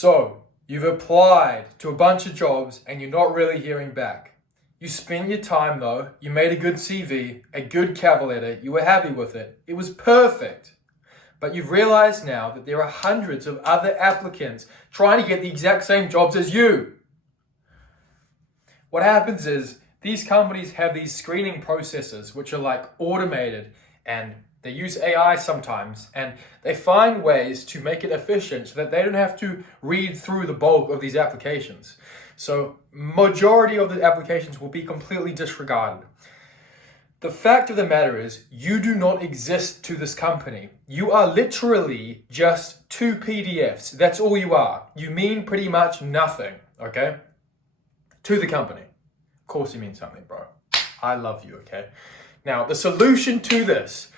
So, you've applied to a bunch of jobs and you're not really hearing back. You spent your time though, you made a good CV, a good cover letter, you were happy with it. It was perfect. But you've realized now that there are hundreds of other applicants trying to get the exact same jobs as you. What happens is these companies have these screening processes which are like automated, and they use AI sometimes, and they find ways to make it efficient so that they don't have to read through the bulk of these applications. So majority of the applications will be completely disregarded. The fact of the matter is, you do not exist to this company. You are literally just two PDFs. That's all you are. You mean pretty much nothing, okay? To the company. Of course you mean something, bro. I love you, okay? Now, the solution to this,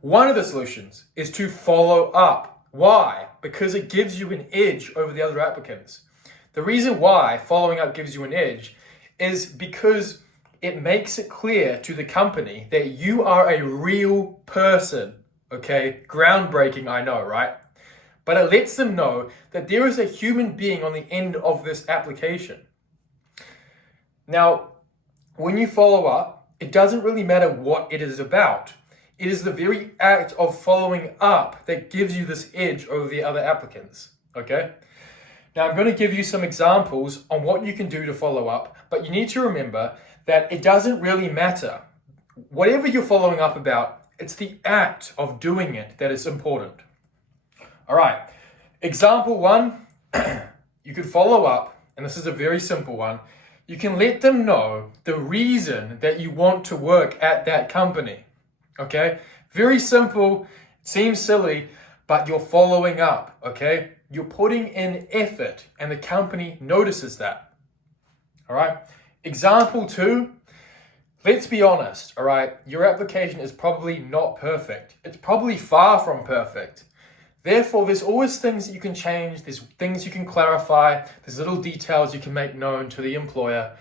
one of the solutions is to follow up. Why? Because it gives you an edge over the other applicants. The reason why following up gives you an edge is because it makes it clear to the company that you are a real person, okay? Groundbreaking, I know, right? But it lets them know that there is a human being on the end of this application. Now, when you follow up, it doesn't really matter what it is about. It is the very act of following up that gives you this edge over the other applicants, okay? Now, I'm going to give you some examples on what you can do to follow up, but you need to remember that it doesn't really matter. Whatever you're following up about, it's the act of doing it that is important. All right, example one, you could follow up, and this is a very simple one. You can let them know the reason that you want to work at that company, okay? Very simple, seems silly, but you're following up, okay? You're putting in effort, and the company notices that, all right? Example two, let's be honest, all right? Your application is probably not perfect. It's probably far from perfect. Therefore, there's always things that you can change. There's things you can clarify. There's little details you can make known to the employer.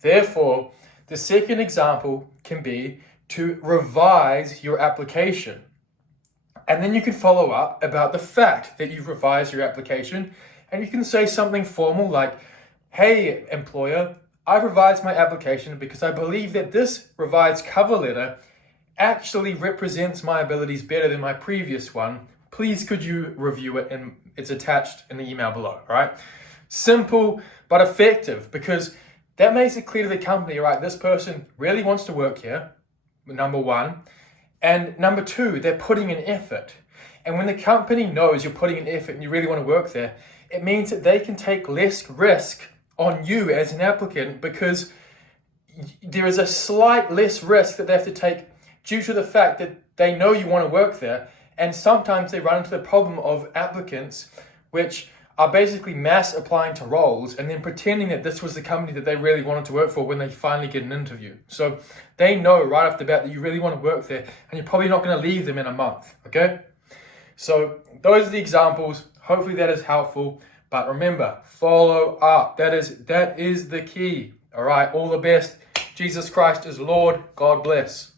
Therefore, the second example can be to revise your application. And then you can follow up about the fact that you've revised your application. And you can say something formal like, hey, employer, I've revised my application because I believe that this revised cover letter actually represents my abilities better than my previous one. Please could you review it, and it's attached in the email below, right? Simple but effective, because that makes it clear to the company, right, this person really wants to work here, number one. And number two, they're putting in effort. And when the company knows you're putting in effort and you really want to work there, it means that they can take less risk on you as an applicant, because there is a slight less risk that they have to take due to the fact that they know you want to work there. And sometimes they run into the problem of applicants which are basically mass applying to roles and then pretending that this was the company that they really wanted to work for when they finally get an interview. So they know right off the bat that you really want to work there, and you're probably not going to leave them in a month, okay? So those are the examples. Hopefully that is helpful. But remember, follow up. That is the key. All right, all the best. Jesus Christ is Lord. God bless.